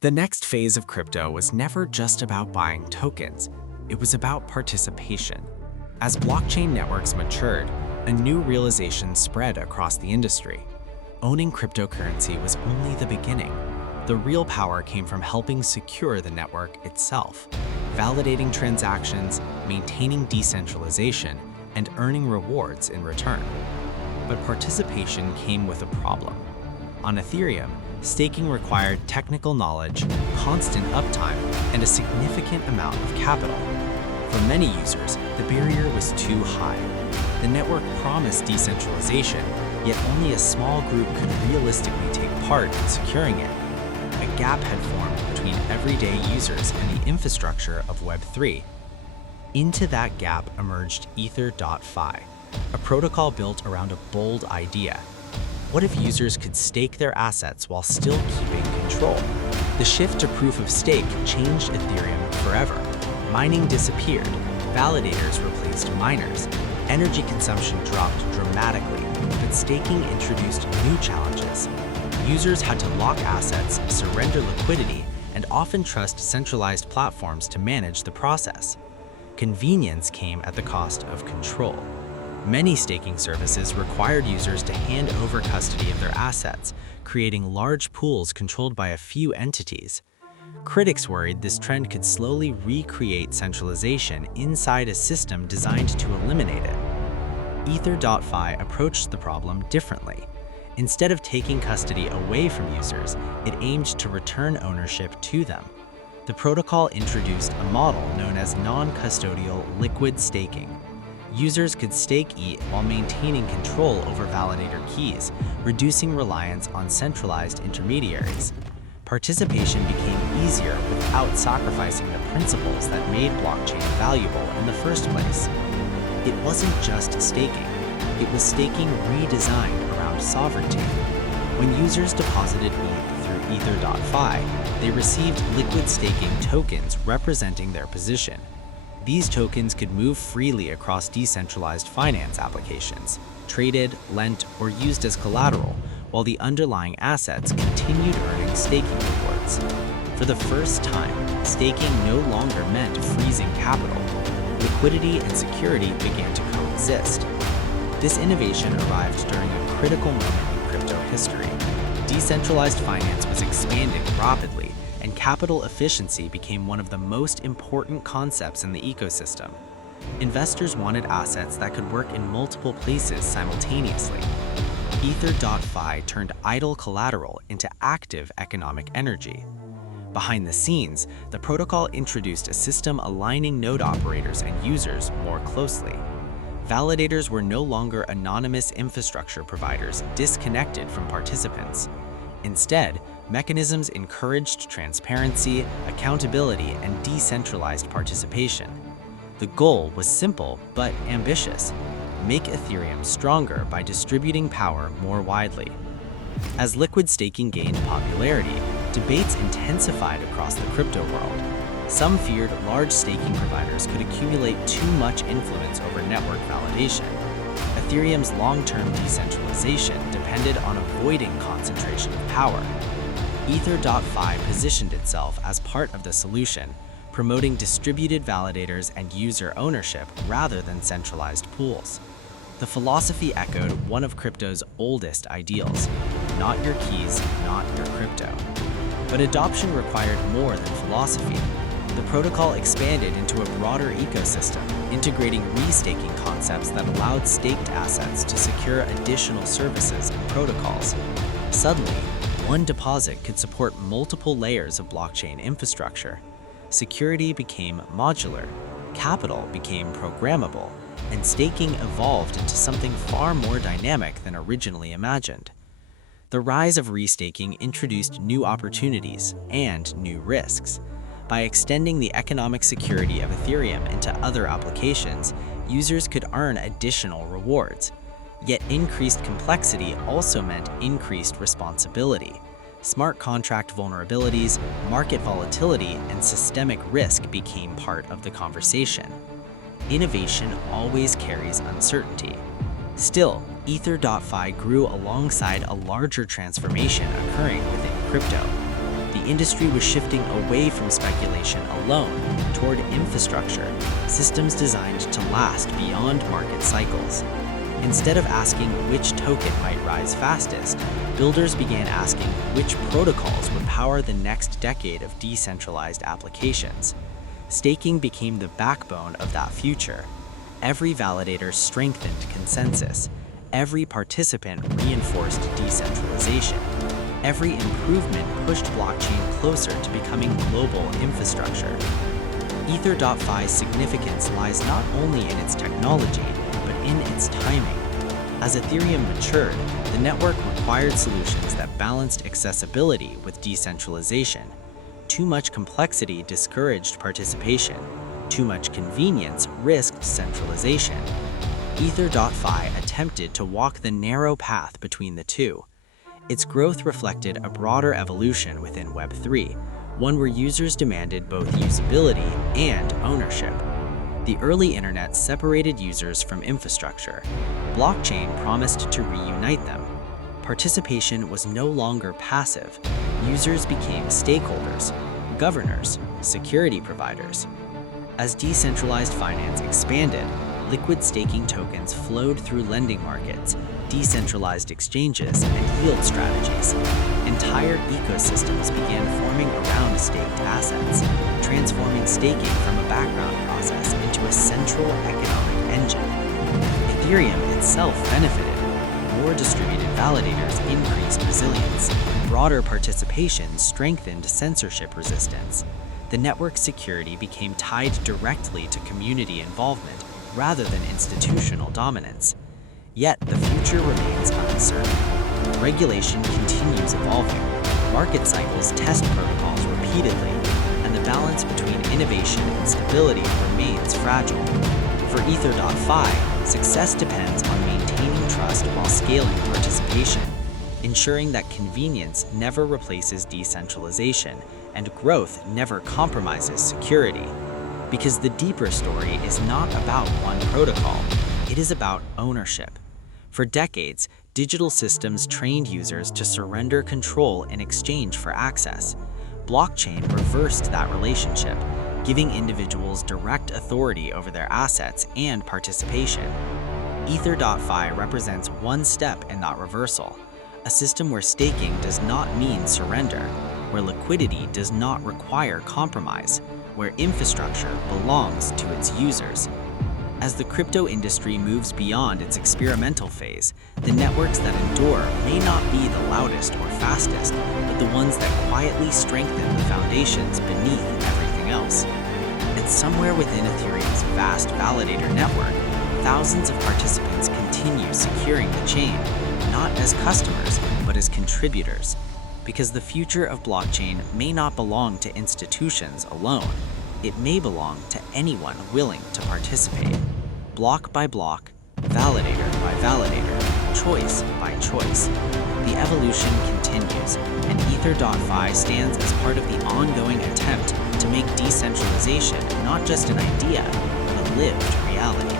The next phase of crypto was never just about buying tokens, it was about participation. As blockchain networks matured, a new realization spread across the industry. Owning cryptocurrency was only the beginning. The real power came from helping secure the network itself, validating transactions, maintaining decentralization, and earning rewards in return. But participation came with a problem. On Ethereum, staking required technical knowledge, constant uptime, and a significant amount of capital. For many users, the barrier was too high. The network promised decentralization, yet only a small group could realistically take part in securing it. A gap had formed between everyday users and the infrastructure of Web3. Into that gap emerged Ether.fi, a protocol built around a bold idea. What if users could stake their assets while still keeping control? The shift to proof of stake changed Ethereum forever. Mining disappeared, validators replaced miners, energy consumption dropped dramatically, but staking introduced new challenges. Users had to lock assets, surrender liquidity, and often trust centralized platforms to manage the process. Convenience came at the cost of control. Many staking services required users to hand over custody of their assets, creating large pools controlled by a few entities. Critics worried this trend could slowly recreate centralization inside a system designed to eliminate it. Ether.fi approached the problem differently. Instead of taking custody away from users, it aimed to return ownership to them. The protocol introduced a model known as non-custodial liquid staking. Users could stake ETH while maintaining control over validator keys, reducing reliance on centralized intermediaries. Participation became easier without sacrificing the principles that made blockchain valuable in the first place. It wasn't just staking, it was staking redesigned around sovereignty. When users deposited ETH through Ether.fi, they received liquid staking tokens representing their position. These tokens could move freely across decentralized finance applications, traded, lent, or used as collateral, while the underlying assets continued earning staking rewards. For the first time, staking no longer meant freezing capital. Liquidity and security began to coexist. This innovation arrived during a critical moment in crypto history. Decentralized finance was expanding rapidly, and capital efficiency became one of the most important concepts in the ecosystem. Investors wanted assets that could work in multiple places simultaneously. Ether.fi turned idle collateral into active economic energy. Behind the scenes, the protocol introduced a system aligning node operators and users more closely. Validators were no longer anonymous infrastructure providers disconnected from participants. Instead, mechanisms encouraged transparency, accountability, and decentralized participation. The goal was simple but ambitious: make Ethereum stronger by distributing power more widely. As liquid staking gained popularity, debates intensified across the crypto world. Some feared large staking providers could accumulate too much influence over network validation. Ethereum's long-term decentralization depended on avoiding concentration of power. Ether.fi positioned itself as part of the solution, promoting distributed validators and user ownership rather than centralized pools. The philosophy echoed one of crypto's oldest ideals: not your keys, not your crypto. But adoption required more than philosophy. The protocol expanded into a broader ecosystem, integrating restaking concepts that allowed staked assets to secure additional services and protocols. Suddenly, one deposit could support multiple layers of blockchain infrastructure. Security became modular, capital became programmable, and staking evolved into something far more dynamic than originally imagined. The rise of restaking introduced new opportunities and new risks. By extending the economic security of Ethereum into other applications, users could earn additional rewards. Yet increased complexity also meant increased responsibility. Smart contract vulnerabilities, market volatility, and systemic risk became part of the conversation. Innovation always carries uncertainty. Still, Ether.fi grew alongside a larger transformation occurring within crypto. The industry was shifting away from speculation alone toward infrastructure, systems designed to last beyond market cycles. Instead of asking which token might rise fastest, builders began asking which protocols would power the next decade of decentralized applications. Staking became the backbone of that future. Every validator strengthened consensus. Every participant reinforced decentralization. Every improvement pushed blockchain closer to becoming global infrastructure. Ether.fi's significance lies not only in its technology, but in its timing. As Ethereum matured, the network required solutions that balanced accessibility with decentralization. Too much complexity discouraged participation. Too much convenience risked centralization. Ether.fi attempted to walk the narrow path between the two. Its growth reflected a broader evolution within Web3, one where users demanded both usability and ownership. The early internet separated users from infrastructure. Blockchain promised to reunite them. Participation was no longer passive. Users became stakeholders, governors, security providers. As decentralized finance expanded, liquid staking tokens flowed through lending markets, decentralized exchanges, and yield strategies. Entire ecosystems began forming around staked assets, transforming staking from a background process into a central economic engine. Ethereum itself benefited. More distributed validators increased resilience. Broader participation strengthened censorship resistance. The network's security became tied directly to community involvement rather than institutional dominance. Yet the future remains uncertain. Regulation continues evolving. Market cycles test protocols repeatedly, and the balance between innovation and stability remains fragile. For Ether.fi, success depends on maintaining trust while scaling participation, ensuring that convenience never replaces decentralization and growth never compromises security. Because the deeper story is not about one protocol, it is about ownership. For decades, digital systems trained users to surrender control in exchange for access. Blockchain reversed that relationship, giving individuals direct authority over their assets and participation. Ether.fi represents one step in that reversal, a system where staking does not mean surrender, where liquidity does not require compromise, where infrastructure belongs to its users. As the crypto industry moves beyond its experimental phase, the networks that endure may not be the loudest or fastest, but the ones that quietly strengthen the foundations beneath everything else. And somewhere within Ethereum's vast validator network, thousands of participants continue securing the chain, not as customers, but as contributors. Because the future of blockchain may not belong to institutions alone. It may belong to anyone willing to participate. Block by block, validator by validator, choice by choice. The evolution continues, and Ether.fi stands as part of the ongoing attempt to make decentralization not just an idea, but a lived reality.